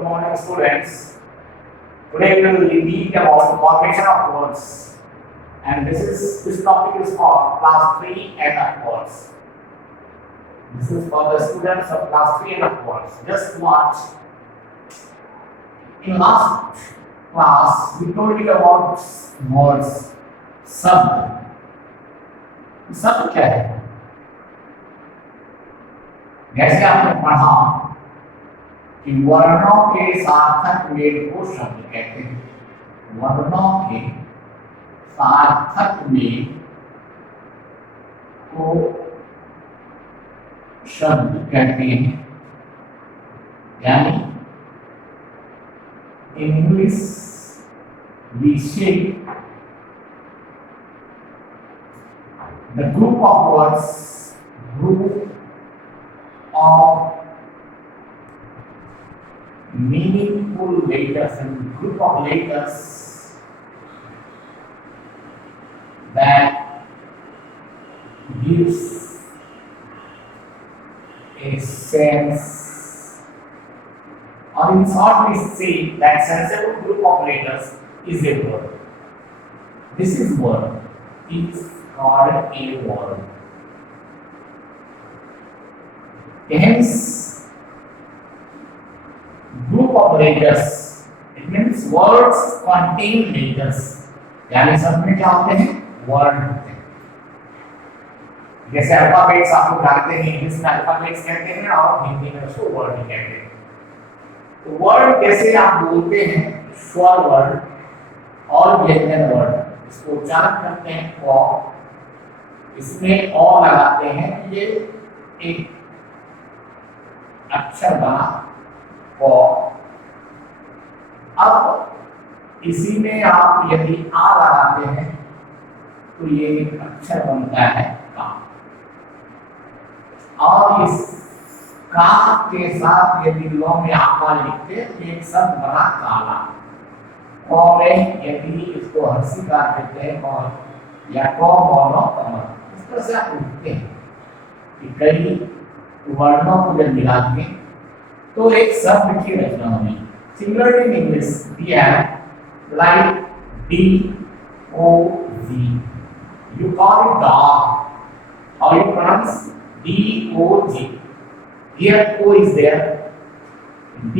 good morning, students. Today we will read about formation of words, and this topic is for class 3 and upwards. This is for the students of class 3 and upwards. Just watch. In last class, we told you about words. शब्द. शब्द क्या है? जैसे आपने पढ़ा कि वर्णों के सार्थक मेल को शब्द कहते हैं। वर्णों के सार्थक मेल को शब्द कहते हैं। यानी in English we say the group of words, group of meaningful letters and group of letters that gives a sense, or in short we say that sensible group of letters is a word. This is word is called a word. Hence, group of letters, it means words contain letters. यानी सब में क्या होते हैं? Word होते हैं। जैसे alphabets आप लोग जानते हैं, इंग्लिश में अल्फाबेट्स कहते हैं और हिंदी में उसको वर्ड कहते हैं। तो वर्ड जैसे आप बोलते हैं स्वर वर्ड और व्यंजन वर्ड, इसको उच्चारण करते हैं क, इसमें अ लगाते हैं, ये एक अक्षर बना क। अब इसी में आप यदि आ लगाते हैं तो ये एक अक्षर बनता है का, और इस का के साथ यदि लो में आका लिखते तो एक शब्द बना काला। क में यदि इसको हर्षिकार कहते हैं और या क मोनो कमर, इस तरह से आप लिखते हैं कि कई वर्णों को जब मिला दें तो एक शब्द की रचना होगी। Similarly in English we have like D O G. You call it dog. How you pronounce? D O G. Here O is there. D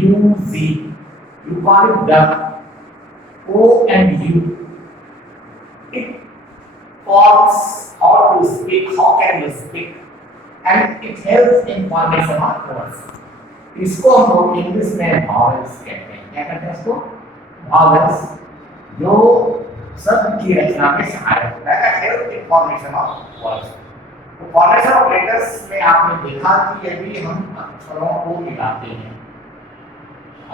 U Z. You call it duck. O and U. It calls how to speak, how can you speak, and it helps in formation of words. इसको हम लोग English में vowels कहते हैं। क्या कहते हैं इसको? vowels, जो शब्द की रचना में सहायक होता है, help in formation of words. तो फॉर्मेशन ऑफ लेटर्स में आपने देखा कि यदि हम अक्षरों को मिलाते हैं,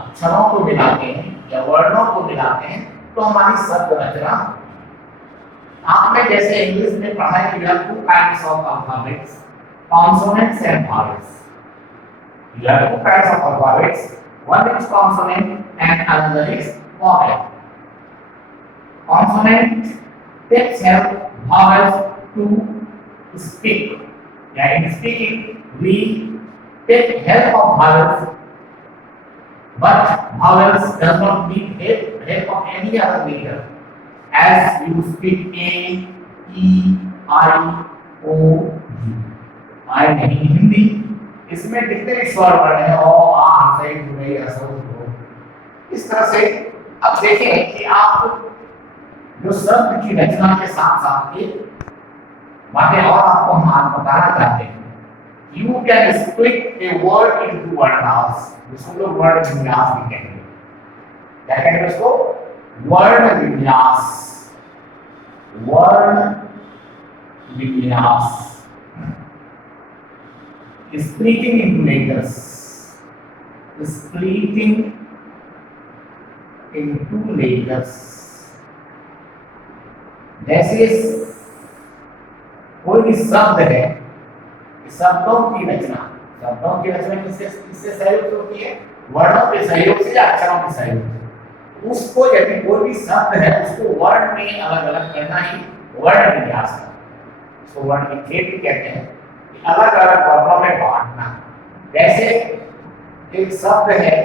अक्षरों को मिलाते हैं या वर्णों को मिलाते हैं तो हमारी शब्द रचना। आपने जैसे इंग्लिश में पढ़ा है कि two kinds of alphabets, consonants and vowels. You have two kinds of alphabets, one is consonant and another is vowel. Consonant takes help vowels to speak. Yeah, in speaking we take help of vowels, but vowels does not need help of any other letter. As you speak A, E, I, O, U. I नहीं हिंदी, इसमें कितने भी स्वर वर्ण हैं, ओ आ सही हुई असो हो, इस तरह से। अब देखें कि आप जो शब्द की रचना के साथ साथ ये बातें और आपको हम आज बताना चाहते हैं। You can split a word into varnas, जिसको लोग वर्ण विन्यास भी कहेंगे। क्या कहेंगे उसको? वर्ण विन्यास। वर्ण विन्यास, splitting into letters, splitting into letters। जैसे कोई भी शब्द है, शब्दों की रचना किससे सहयोग से होती है? वर्णों के सहयोग से या अक्षरों के सहयोग से। उसको यदि कोई भी शब्द है उसको वर्ण में अलग अलग करना ही वर्ण विन्यास है। उसको वर्ण विच्छेद भी कहते हैं, अलग अलग वर्णों में बांटना। जैसे एक शब्द है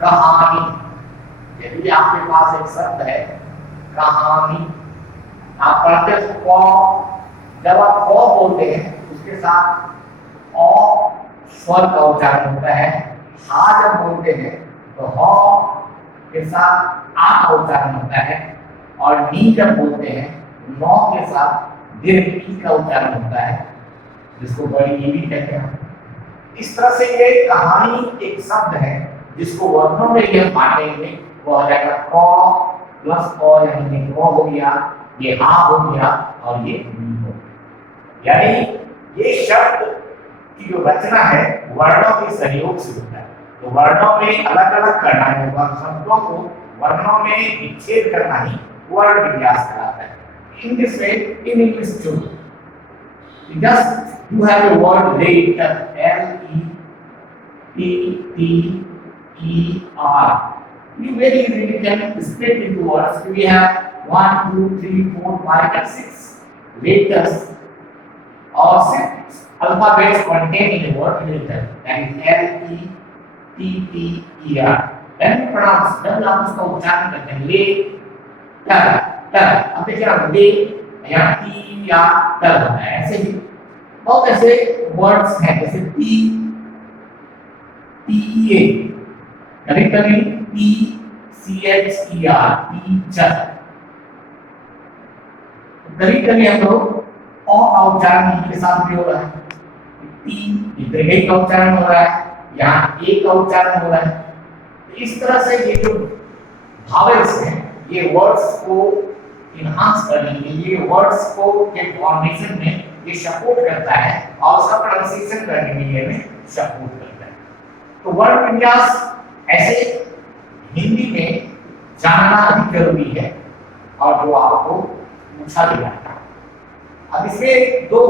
कहानी। यदि आपके पास एक शब्द है कहानी, आप पढ़ते हो क, जब आप क बोलते हैं उसके साथ अ स्वर का उच्चारण होता है। हा जब बोलते हैं तो ह के साथ आ का उच्चारण होता है, और नी जब बोलते हैं नौ के साथ दीर्घ ई का उच्चारण होता है, जिसको बड़ी ई भी कहते हैं। इस तरह से ये कहानी एक शब्द है जिसको वर्णों में ये बांटेंगे, वो हो जाएगा क प्लस क, यानी क हो गया, ये हा हो गया और ये नी हो गया। यानी ये शब्द की जो रचना है वर्णों के सहयोग से होता है। तो वर्णों में अलग अलग करना है, शब्दों को वर्णों में विच्छेद करना ही word विन्यास कहलाता है। In this way, in English too, just you have a word later, L-E-T-T-E-R. You very easily can split into words. We have 1, 2, 3, 4, 5 and 6 letters or 6 alphabets contained in a word later, that is L-E-T-T-E-R. When we pronounce, जब आप उसका उच्चारण करते हैं ले तर तर, अब देखिए आप ले या टी या तर होता है, ऐसे ही बहुत ऐसे वर्ड्स हैं, जैसे टी टी ए, कभी कभी T C H E R, teacher. कभी कभी हम लोग ओ का उच्चारण के साथ भी हो रहा है, टी इधर ए का उच्चारण हो रहा है, यहाँ ए का उच्चारण हो रहा है। इस तरह से ये जो भावेल्स हैं ये वर्ड्स को इनहांस करने के लिए, वर्ड्स को के फॉर्मेशन में ये सपोर्ट करता है और उसका प्रोनाउंसिएशन करने के लिए हमें सपोर्ट करता है। तो वर्ड विन्यास ऐसे हिंदी में जानना अधिक जरूरी है और जो आपको पूछा भी जाता है। अब इसमें दो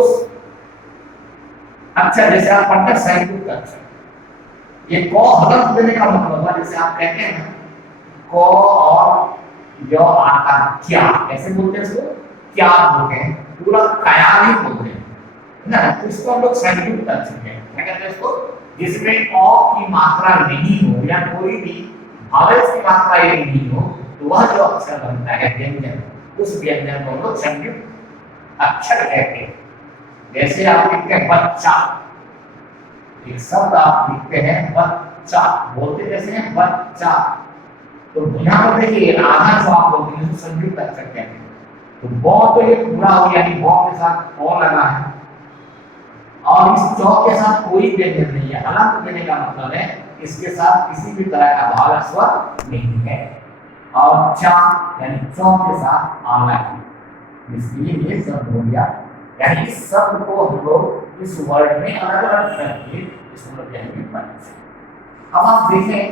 अक्षर, जैसे आप पढ़ते हैं संयुक्त अक्षर, ये क हलंत देने का मतलब है, जैसे आप कहते हैं क और य आकार क्या, कैसे बोलते हैं इसको, क्या बोलते हैं, पूरा कया नहीं बोलते हैं ना, तो इसको हम लोग संयुक्त अक्षर कहते हैं। क्या कहते हैं इसको, जिसमें अ की मात्रा नहीं हो या कोई भी भावेल्स की मात्रा यदि नहीं हो तो वह जो अक्षर बनता है व्यंजन, उस व्यंजन को हम लोग संयुक्त अक्षर कहते हैं। जैसे आप लिखते हैं बच्चा, एक शब्द आप लिखते हैं बच्चा, बोलते कैसे हैं बच्चा, तो यहाँ पर देखिए आधा जो आप बोलते हैं संयुक्त अक्षर कहते हैं। तो ब तो ये पूरा हो, यानी ब के साथ ओ लगा है और इस च के साथ कोई व्यंजन नहीं है, हलंत देने का मतलब है इसके साथ किसी भी तरह का भाव स्वर नहीं है, और चा यानी च के साथ आला है, इसलिए ये शब्द हो गया। यानी इस शब्द को हम लोग इस वर्ड में अलग अलग करके इसको लोग कहेंगे पंच। अब आप देखें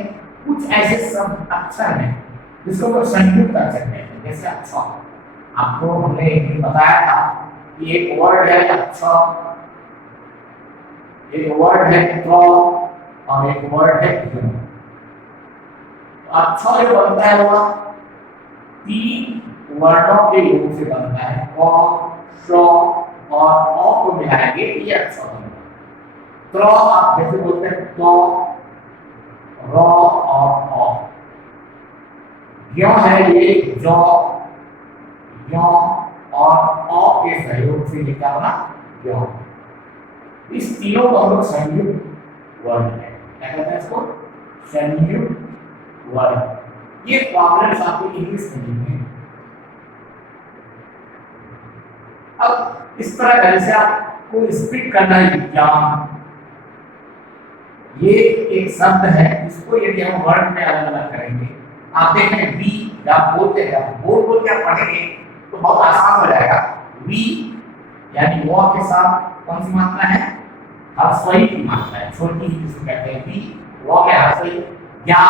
कुछ ऐसे शब्द अक्षर हैं जिसको लोग संयुक्त अक्षर कहते हैं, जैसे अक्षर। आपको हमने एक दिन बताया था कि एक वर्ड है अक्षर, एक वर्ड है त्र और एक वर्ड है क्यों। अक्षर जो बनता है वह 3 वर्णों के योग से बनता है, क श और अ को मिलाएंगे ये अक्षर बनता है। त्र आप जैसे बोलते हैं तो, र और अ। ज्ञ है ये ज, ज्ञ और अ के सहयोग से लिखा बना ज्ञ। इस तीनों को हम लोग संयुक्त वर्ड है, क्या कहते हैं इसको, संयुक्त वर्ड। ये प्रॉब्लम्स आपको इंग्लिश में नहीं है। अब इस तरह का जैसे आपको स्पीक करना है विज्ञान, ये एक शब्द है जिसको यदि हम वर्ड में अलग अलग करेंगे, आप देखें वी आप बोलते हैं, बोल बोल के आप पढ़ेंगे तो बहुत आसान हो जाएगा। वी यानी वो के साथ कौन सी मात्रा है, हर्षई की मात्रा है, छोटी ही जिसको कहते हैं वी, वो में हर्षई या।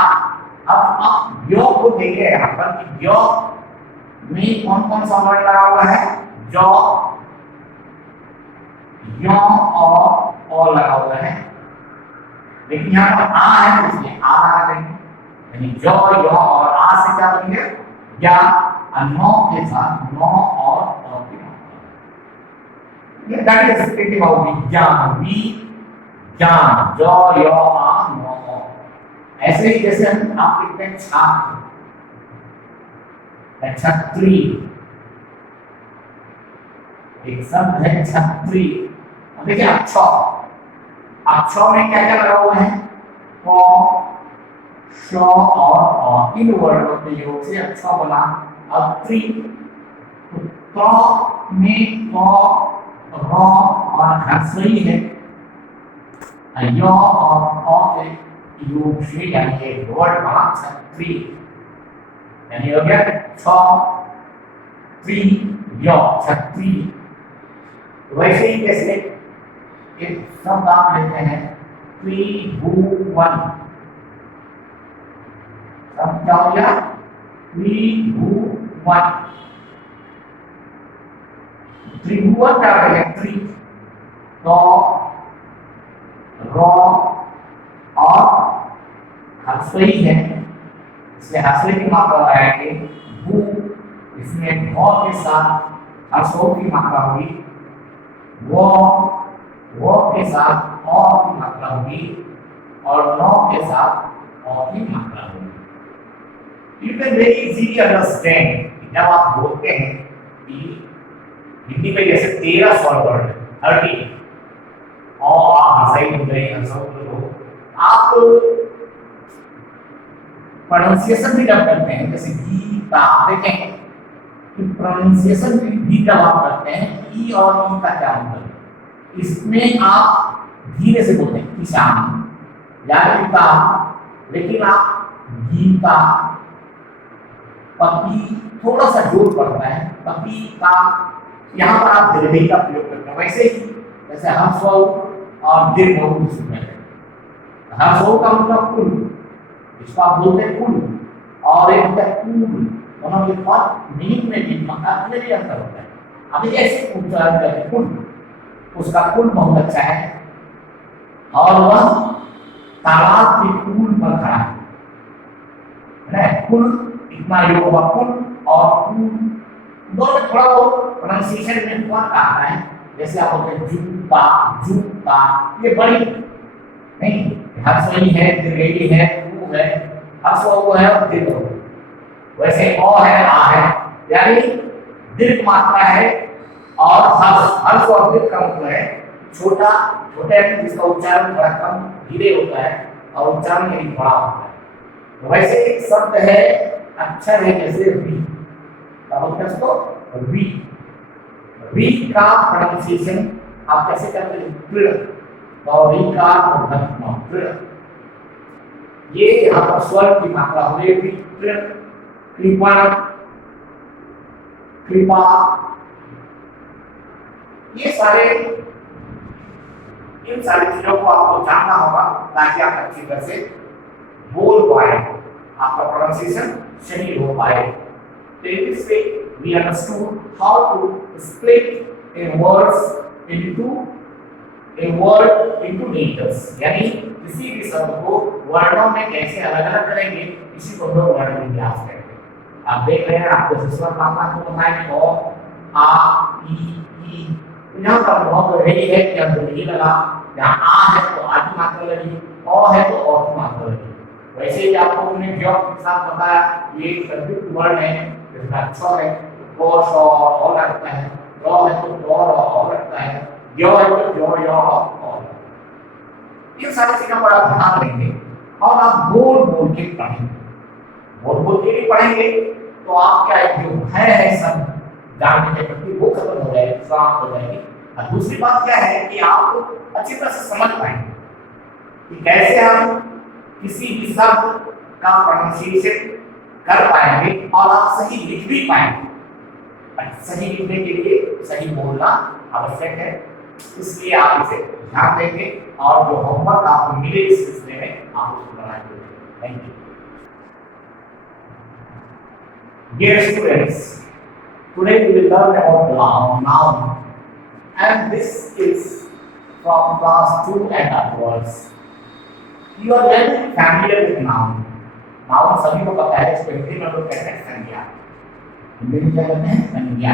अब व्यो को देखिए यहाँ पर कि व्यो में कौन कौन सा वर्ड लगा हुआ है, जो, यो और ओ लगा हुआ है, लेकिन यहाँ पर आ है तो इसलिए आ लगा देंगे, यानी जो यो और आ से क्या बनेंगे या, नो के साथ नो और की मात्रा। ये दैट इज स्पीकिंग ऑफ विज्ञान, वी जान, ज य आ न अ। ऐसे ही जैसे हम आप लिखते हैं छात्र, छत्री, एक शब्द है छत्री। अब देखिए अक्षर, अक्षर में क्या क्या लगा हुआ है, क श और अ, इन वर्णों के योग से अक्षर बना। अब त्रि, क में क, र और ह्रस्वई है, य और अ के योग से यानी एक वर्ड बना छत्री, यानी हो गया छ त्रि य छत्री। वैसे ही जैसे एक शब्द आप लेते हैं त्रिभुवन, शब्द क्या हो गया त्रिभुवन। त्रिभुवन क्या है, त्रि तो र और हस्वई है, इसलिए हस्वई की मात्रा लगाएंगे, भू इसमें भ के साथ हर्षों की मात्रा होगी, वो के साथ अ की मात्रा होगी और नौ के साथ अ की मात्रा होगी। You can very easily understand जब आप बोलते हैं कि हिंदी में जैसे 13 स्वर वर्ड 30 और हंसाई हो गई हो, आप प्रोनाउंसिएशन भी जब करते हैं जैसे गीता, देखें प्रोनाउंसिएशन भी जब आप करते हैं ई और ई का क्या मतलब है, इसमें आप धीरे से बोलते हैं किसान या गीता, लेकिन आप गीता, पपी थोड़ा सा जोर पड़ता है, पपी का यहाँ पर आप दीर्घ का प्रयोग करते हैं। वैसे ही जैसे हम स्व और दीर्घ सुनते हैं, हम स्व का मतलब कुल, इसको आप बोलते हैं कुल, और एक होता है कूल, दोनों के बाद मीनिंग में भी काफी अंतर होता है। अभी ऐसे उच्चारण करते कुल, उसका कुल बहुत अच्छा है और वह तालाब के कुल पर खड़ा है, कुल इतना योग होगा, कुल और कुल दोनों में थोड़ा बहुत प्रोनाउंसिएशन में फर्क आता है। जैसे आप बोलते हैं जूता, जूता, ये बड़ी नहीं, हर्षवई है, दीर्घई है, ऊ है, हर्षव है और दीर्घ है। वैसे अ है, आ है, यानी दीर्घ मात्रा है और हर्ष और दीर्घ का मतलब है छोटा, छोटे जिसका उच्चारण थोड़ा कम धीरे होता है और उच्चारण में बड़ा होता है। तो वैसे एक शब्द है, अक्षर है जैसे वी, क्या बोलते हैं उसको, वी, वी का प्रोनाउंसिएशन आप कैसे करते हैं, प्र, तो वी का उद्धरण प्र, ये यहाँ पर स्वर की मात्रा हो गई प्र, कृपा, कृपा, ये सारे, इन सारी चीजों को आपको जानना होगा ताकि आप अच्छी तरह से बोल पाए, आपका प्रोनाउंसिएशन सही हो पाए। तो इस वे we understood how to split a words into letters, यानी किसी भी शब्द को वर्णों में कैसे अलग अलग करेंगे, इसी को हम लोग वर्ण विन्यास कहते हैं। आप देख रहे हैं, आपको स्वर मात्रा को बताएं अ, आ, ई, यहाँ पर बहुत रही है कि अब नहीं लगा, यहाँ आ है तो आ की मात्रा लगी, अ है तो अ की मात्रा लगी। वैसे ही आपको हमने ज्ञान के साथ बताया, ये संयुक्त वर्ण है, जिसका अक्षर है क श अ लगता है, र है तो ड र अ लगता है, य है तो ज य अ। इन सारी चीजों पर आप ध्यान देंगे और आप बोल बोल के पढ़ेंगे, बोल बोल के भी पढ़ेंगे तो आप क्या जो है सब जानने के प्रति वो खत्म हो जाएगी, समाप्त हो जाएगी। और दूसरी बात क्या है कि आप अच्छी तरह से समझ पाएंगे कि कैसे हम किसी भी शब्द का प्रोनाउंसिएशन कर पाएंगे और आप सही लिख भी पाएंगे। सही लिखने के लिए सही बोलना आवश्यक है, इसलिए आप इसे ध्यान देंगे और जो होमवर्क आपको मिले इस सिलसिले में आप उसको बनाएंगे। Thank you. Dear students, today we will learn about noun, and this is from class 2 and upwards. You are very familiar with noun. Noun सभी को पता है, इसको हिंदी में लोग कहते हैं संज्ञा। हिंदी में क्या कहते हैं, संज्ञा।